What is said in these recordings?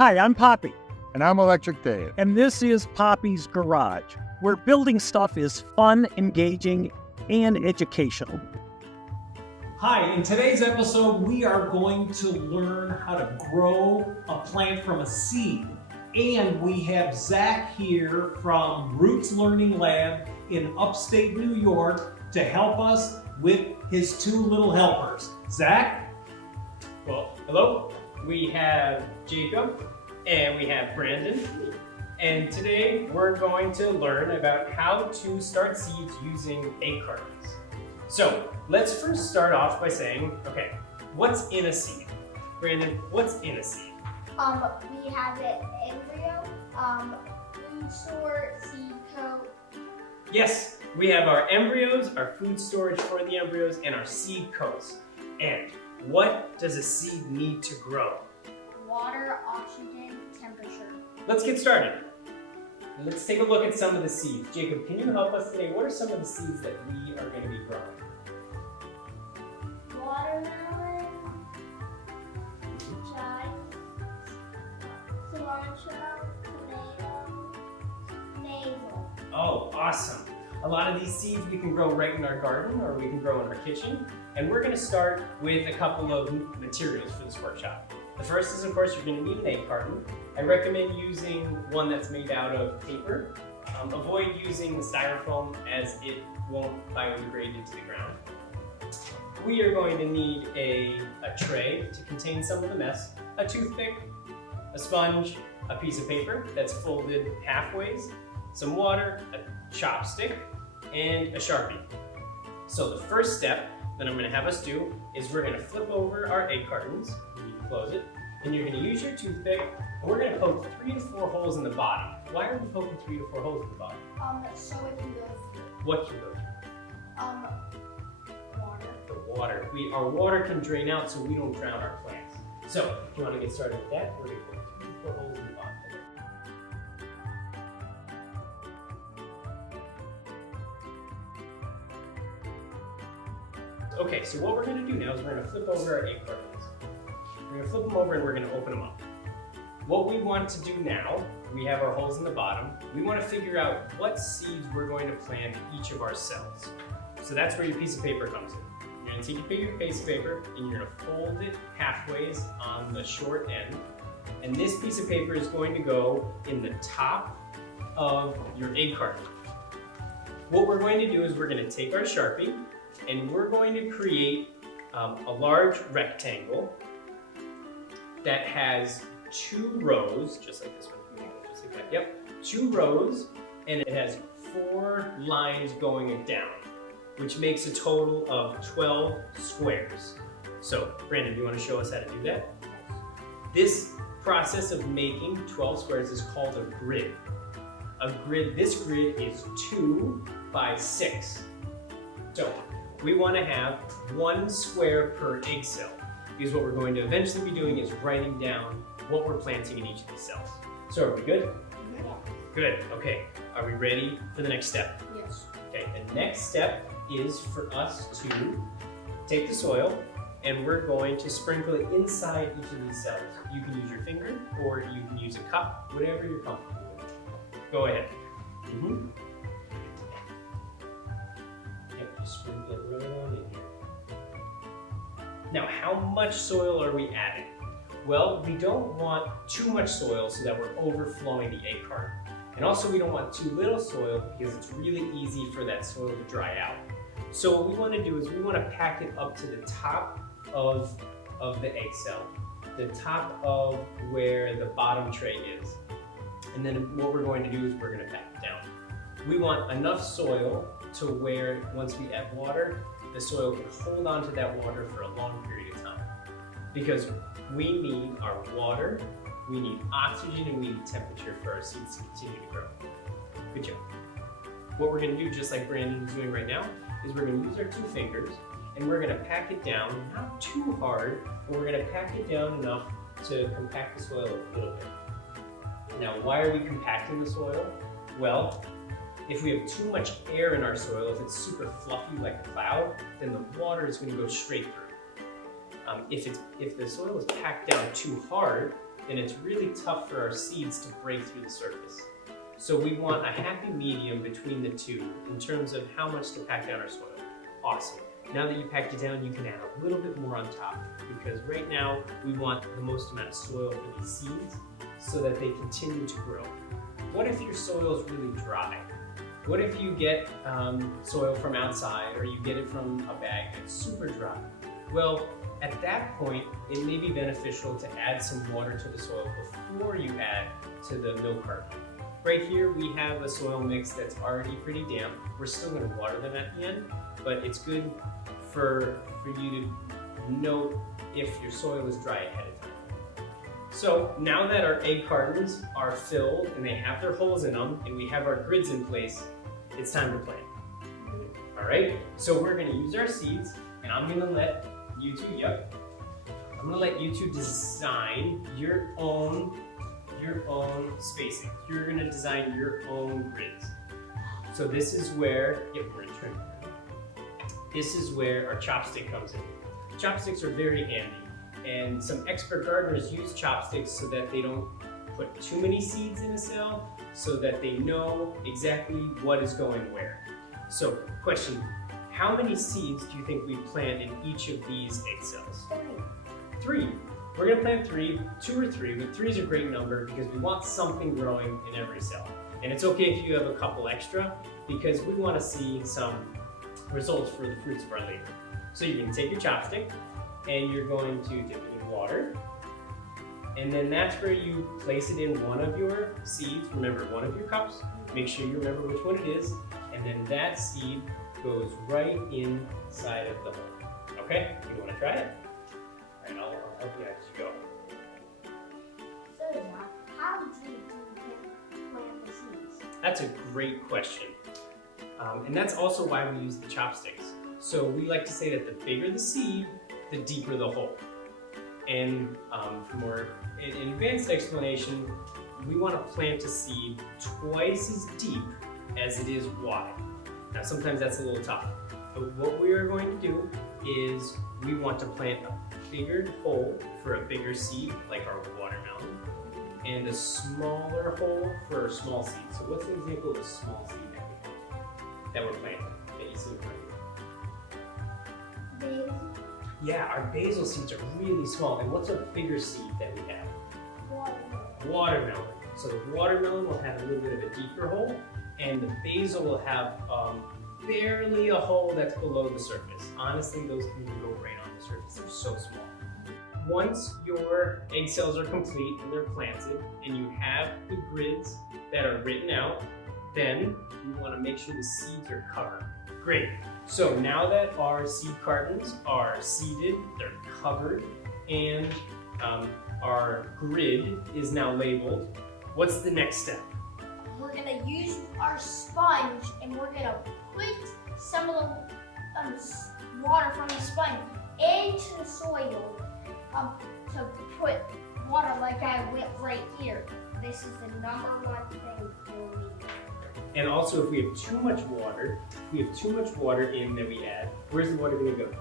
Hi, I'm Poppy, And I'm Electric Dave. and this is Poppy's Garage, where building stuff is fun, engaging, and educational. Hi, in today's episode, we are going to learn how to grow a plant from a seed. And we have Zach here from Roots Learning Lab in upstate New York to help us with his two little helpers. Zach? Well, hello. We have Jacob and we have Brandon. And today we're going to learn about how to start seeds using egg cartons. So let's first start off by saying, okay, what's in a seed? Brandon, what's in a seed? We have an embryo, food store, seed coat. Yes, we have our embryos, our food storage for the embryos, and our seed coats. And what does a seed need to grow? Water, oxygen, temperature. Let's get started. Let's take a look at some of the seeds. Jacob, can you help us today? What are some of the seeds that we are going to be growing? Watermelon, chives, cilantro, tomato, basil. Oh, awesome. A lot of these seeds we can grow right in our garden or we can grow in our kitchen. And we're going to start with a couple of materials for this workshop. The first is, of course, you're going to need an egg carton. I recommend using one that's made out of paper. Avoid using the styrofoam as it won't biodegrade into the ground. We are going to need a tray to contain some of the mess, a toothpick, a sponge, a piece of paper that's folded halfways, some water, a chopstick, and a Sharpie. So the first step that I'm going to have us do is we're going to flip over our egg cartons. You can close it, and you're going to use your toothpick, and we're going to poke 3 to 4 holes in the bottom. Why are we poking 3 to 4 holes in the bottom? So it can go through. What can go through? Water. The water. Our water can drain out so we don't drown our plants. So if you want to get started with that, we're going to poke 3 to 4 holes in the bottom. Okay, so what we're going to do now is we're going to flip over our egg cartons. We're going to flip them over and we're going to open them up. What we want to do now, we have our holes in the bottom. We want to figure out what seeds we're going to plant in each of our cells. So that's where your piece of paper comes in. You're going to take your piece of paper and you're going to fold it halfways on the short end. And this piece of paper is going to go in the top of your egg carton. What we're going to do is we're going to take our Sharpie and we're going to create a large rectangle that has 2 rows, just like this one, just like that, yep, 2 rows, and it has 4 lines going down, which makes a total of 12 squares. So, Brandon, do you want to show us how to do that? This process of making 12 squares is called a grid. This grid is 2 by 6. So, we want to have 1 square per egg cell, because what we're going to eventually be doing is writing down what we're planting in each of these cells. So are we good? Yeah. Good, okay. Are we ready for the next step? Yes. Okay, the next step is for us to take the soil and we're going to sprinkle it inside each of these cells. You can use your finger or you can use a cup, whatever you're comfortable with. Go ahead. Yep, just sprinkle it right on in here. Now, how much soil are we adding? Well, we don't want too much soil so that we're overflowing the egg carton. And also we don't want too little soil because it's really easy for that soil to dry out. So what we want to do is we want to pack it up to the top of the egg cell, the top of where the bottom tray is. And then what we're going to do is we're going to pack it down. We want enough soil to where once we add water, the soil can hold on to that water for a long period of time. Because we need our water, we need oxygen, and we need temperature for our seeds to continue to grow. Good job. What we're going to do, just like Brandon is doing right now, is we're going to use our 2 fingers and we're going to pack it down, not too hard, but we're going to pack it down enough to compact the soil a little bit. Now, why are we compacting the soil? Well, if we have too much air in our soil, if it's super fluffy like a cloud, then the water is going to go straight through. If the soil is packed down too hard, then it's really tough for our seeds to break through the surface. So we want a happy medium between the two in terms of how much to pack down our soil. Awesome. Now that you packed it down, you can add a little bit more on top, because right now we want the most amount of soil for these seeds so that they continue to grow. What if your soil is really dry? What if you get soil from outside, or you get it from a bag that's super dry? Well, at that point, it may be beneficial to add some water to the soil before you add to the milk carton. Right here, we have a soil mix that's already pretty damp. We're still going to water them at the end, but it's good for you to note if your soil is dry ahead of time. So now that our egg cartons are filled and they have their holes in them and we have our grids in place, it's time to plant. All right, so we're going to use our seeds, and I'm going to let you two, I'm going to let you two design your own spacing. You're going to design your own grids. So this is where, we're gonna trim. This is where our chopstick comes in. Chopsticks are very handy, and some expert gardeners use chopsticks so that they don't put too many seeds in a cell, so that they know exactly what is going where. So, question, how many seeds do you think we plant in each of these egg cells? 3. We're gonna plant 3, 2 or 3, but 3 is a great number because we want something growing in every cell. And it's okay if you have a couple extra, because we wanna see some results for the fruits of our labor. So you're gonna take your chopstick and you're going to dip it in water. And then that's where you place it in one of your seeds. Remember, one of your cups. Make sure you remember which one it is. And then that seed goes right inside of the hole. Okay? You wanna try it? All right, I'll help you out as you go. So, Zach, how deep do you plant the seeds? That's a great question. And that's also why we use the chopsticks. So we like to say that the bigger the seed, the deeper the hole. And for more an advanced explanation, we want to plant a seed twice as deep as it is wide. Now sometimes that's a little tough, but what we are going to do is we want to plant a bigger hole for a bigger seed, like our watermelon, and a smaller hole for a small seed. So what's an example of a small seed that we're planting, that you see right here? Basil. Yeah, our basil seeds are really small. And what's a bigger seed that we have? Watermelon. Watermelon. So the watermelon will have a little bit of a deeper hole, and the basil will have barely a hole that's below the surface. Honestly, those can go right on the surface. They're so small. Once your egg cells are complete and they're planted, and you have the grids that are written out, then you want to make sure the seeds are covered. Great. So now that our seed cartons are seeded, they're covered, and our grid is now labeled, what's the next step? We're gonna use our sponge, and we're gonna put some of the water from the sponge into the soil to put water like I went right here. This is the #1 thing you'll need. And also, if we have too much water, in that we add, where's the water going to go?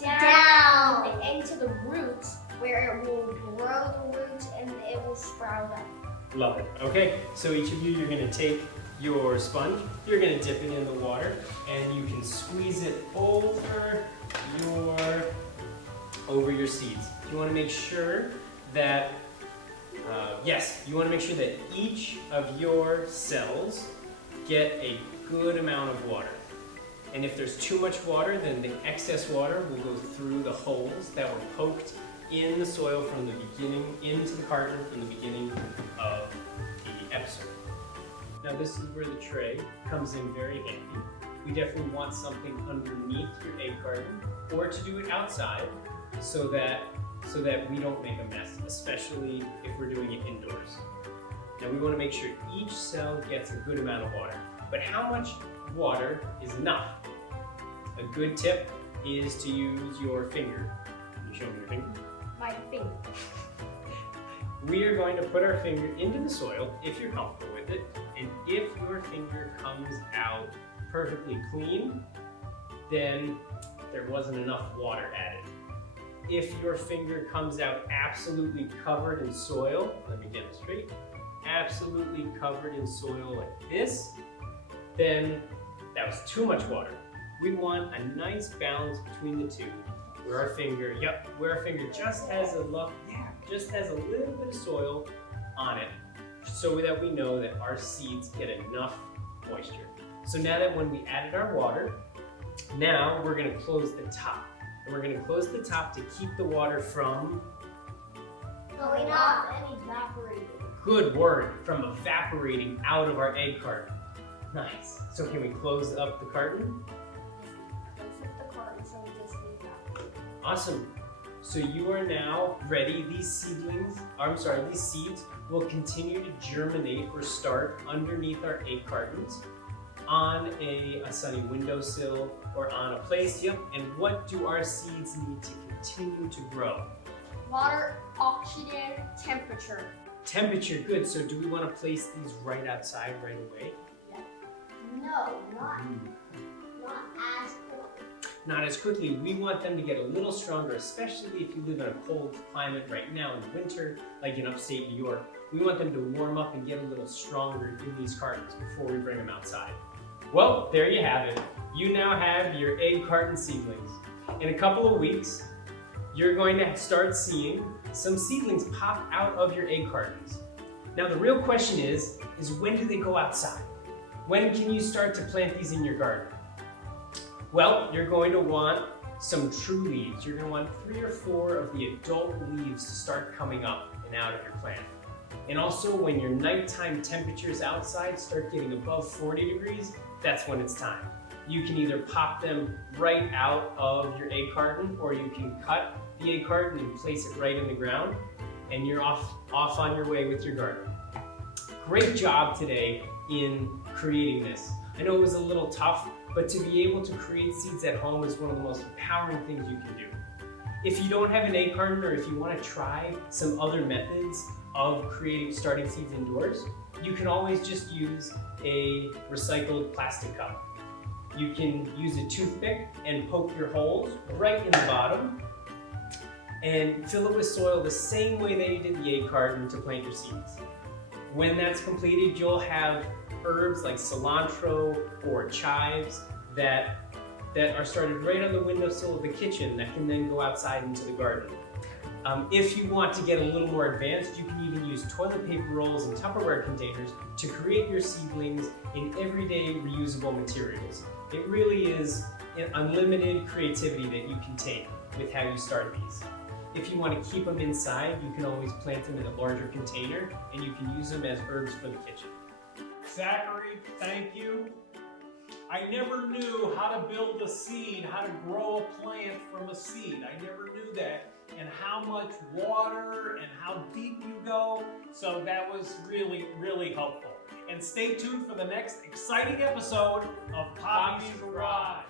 Down into the roots, where it will grow the roots and it will sprout up. Love it. Okay, so each of you, you're going to take your sponge, you're going to dip it in the water, and you can squeeze it over your seeds. You want to make sure that you want to make sure that each of your cells get a good amount of water. And if there's too much water, then the excess water will go through the holes that were poked in the soil from the beginning, into the carton from the beginning of the episode. Now this is where the tray comes in very handy. We definitely want something underneath your egg carton, or to do it outside, so that we don't make a mess, especially if we're doing it indoors. Now we want to make sure each cell gets a good amount of water. But how much water is enough? A good tip is to use your finger. Can you show me your finger? My finger. We are going to put our finger into the soil, if you're comfortable with it, and if your finger comes out perfectly clean, then there wasn't enough water added. if your finger comes out absolutely covered in soil, let me get it straight, absolutely covered in soil like this, then that was too much water. We want a nice balance between the two, where our finger, just has a little bit of soil on it, so that we know that our seeds get enough moisture. So now that when we added our water, now we're gonna close the top. And we're gonna close the top to keep the water from, Going up and evaporating. good word, from evaporating out of our egg carton. Nice. So can we close up the carton? Close up the carton so it doesn't evaporate. Awesome. So you are now ready. These seeds will continue to germinate or start underneath our egg cartons on a sunny windowsill or on a place. Yep. And what do our seeds need to continue to grow? Water, oxygen, temperature. Temperature, good. So do we want to place these right outside right away? No, not as quick. Not as quickly. We want them to get a little stronger, especially if you live in a cold climate right now in the winter, like in upstate New York. We want them to warm up and get a little stronger in these cartons before we bring them outside. Well, there you have it. You now have your egg carton seedlings. In a couple of weeks, you're going to start seeing some seedlings pop out of your egg cartons. Now the real question is when do they go outside? When can you start to plant these in your garden? Well, you're going to want some true leaves. You're going to want 3 or 4 of the adult leaves to start coming up and out of your plant. And also when your nighttime temperatures outside start getting above 40 degrees, that's when it's time. You can either pop them right out of your egg carton, or you can cut the egg carton and place it right in the ground, and you're off on your way with your garden. Great job today in creating this. I know it was a little tough, but to be able to create seeds at home is one of the most empowering things you can do. If you don't have an egg carton, or if you want to try some other methods of starting seeds indoors, you can always just use a recycled plastic cup. You can use a toothpick and poke your holes right in the bottom and fill it with soil the same way that you did the egg carton to plant your seeds. When that's completed, you'll have herbs like cilantro or chives that are started right on the windowsill of the kitchen that can then go outside into the garden. If you want to get a little more advanced, you can even use toilet paper rolls and Tupperware containers to create your seedlings in everyday reusable materials. It really is an unlimited creativity that you can take with how you start these. If you want to keep them inside, you can always plant them in a larger container, and you can use them as herbs for the kitchen. Zachary, thank you. I never knew how to build a seed, how to grow a plant from a seed. I never knew that, and how much water and how deep you go. So that was really, really helpful. And stay tuned for the next exciting episode of Popi's Garage.